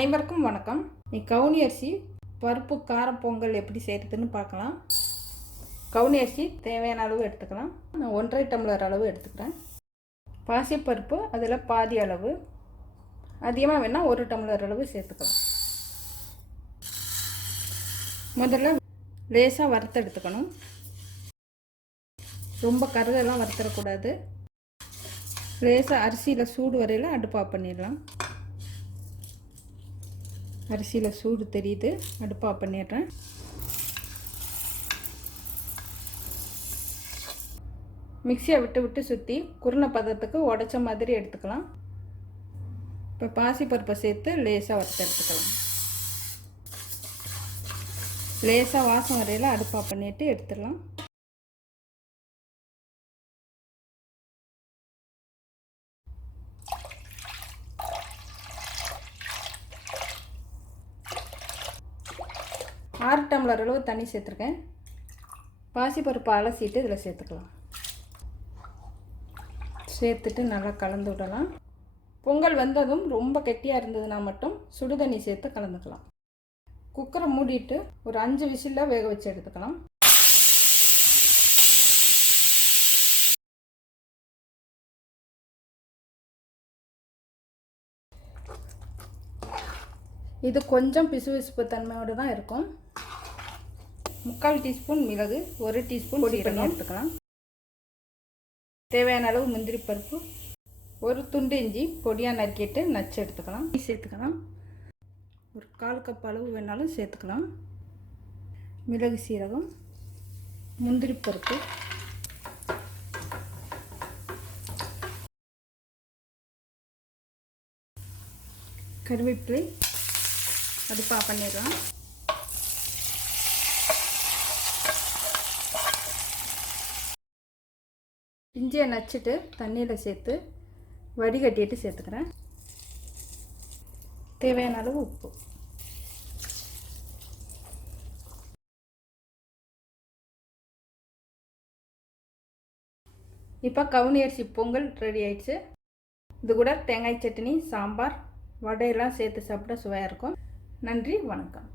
அனைவருக்கும் வணக்கம். கவுனி அரிசி பருப்பு கார பொங்கல் எப்படி செய்கிறதுன்னு பார்க்கலாம். கவுனி அரிசி தேவையான அளவு எடுத்துக்கலாம். நான் 1.5 டம்ளர் அளவு எடுத்துக்கிறேன். பாசிப்பருப்பு அதில் பாதி அளவு, அதிகமாக வேணால் 1 டம்ளர் அளவு சேர்த்துக்கலாம். முதல்ல லேசாக வறுத்து எடுத்துக்கணும். ரொம்ப கருதெல்லாம் வறுத்துடக்கூடாது. லேசாக அரிசியில் சூடு வரையில் அடுப்பு ஆஃப் பண்ணிடலாம். அரிசியில் சூடு தெரியுது, அடுப்பு ஆஃப் பண்ணிடுறேன். மிக்சியை விட்டு சுற்றி குருணை பதத்துக்கு உடைச்ச மாதிரி எடுத்துக்கலாம். இப்போ பாசிப்பருப்பை சேர்த்து லேசாக வறுத்து எடுத்துக்கலாம். லேசாக வாசம் வரையில் அடுப்பு ஆஃப் பண்ணிட்டு எடுத்துடலாம். ஆறு டம்ளர் அளவு தண்ணி சேர்த்துருக்கேன். பாசிப்பருப்பு அலசிட்டு இதில் சேர்த்துக்கலாம். சேர்த்துட்டு நல்லா கலந்து விடலாம். பொங்கல் வந்ததும் ரொம்ப கெட்டியாக இருந்ததுன்னா மட்டும் சுடு தண்ணி சேர்த்து கலந்துக்கலாம். குக்கரை மூடிட்டு ஒரு 5 விசிலில் வேக வச்சு எடுத்துக்கலாம். இது கொஞ்சம் பிசுபிசுப்பு தன்மையோடு தான் இருக்கும். 3/4 டீஸ்பூன் மிளகு, 1 டீஸ்பூன் பொடி பண்ணி எடுத்துக்கலாம். தேவையான அளவு முந்திரி பருப்பு, ஒரு துண்டு இஞ்சி பொடியாக நறுக்கிட்டு நச்சு எடுத்துக்கலாம். சேர்த்துக்கலாம். ஒரு 1/4 கப் அளவு வேணாலும் சேர்த்துக்கலாம். மிளகு, சீரகம், முந்திரி பருப்பு, கருவேப்பிலை, அடுப்பு ஆஃப் பண்ணிடலாம். இஞ்சியை நச்சுட்டு தண்ணியில் சேர்த்து வடிகட்டிட்டு சேர்த்துக்கிறேன். தேவையான அளவு உப்பு. இப்போ கவுனி அரிசி பொங்கல் ரெடி ஆயிடுச்சு. இது கூட தேங்காய் சட்னி, சாம்பார், வடையெல்லாம் சேர்த்து சாப்பிட சுவையாக இருக்கும். நன்றி, வணக்கம்.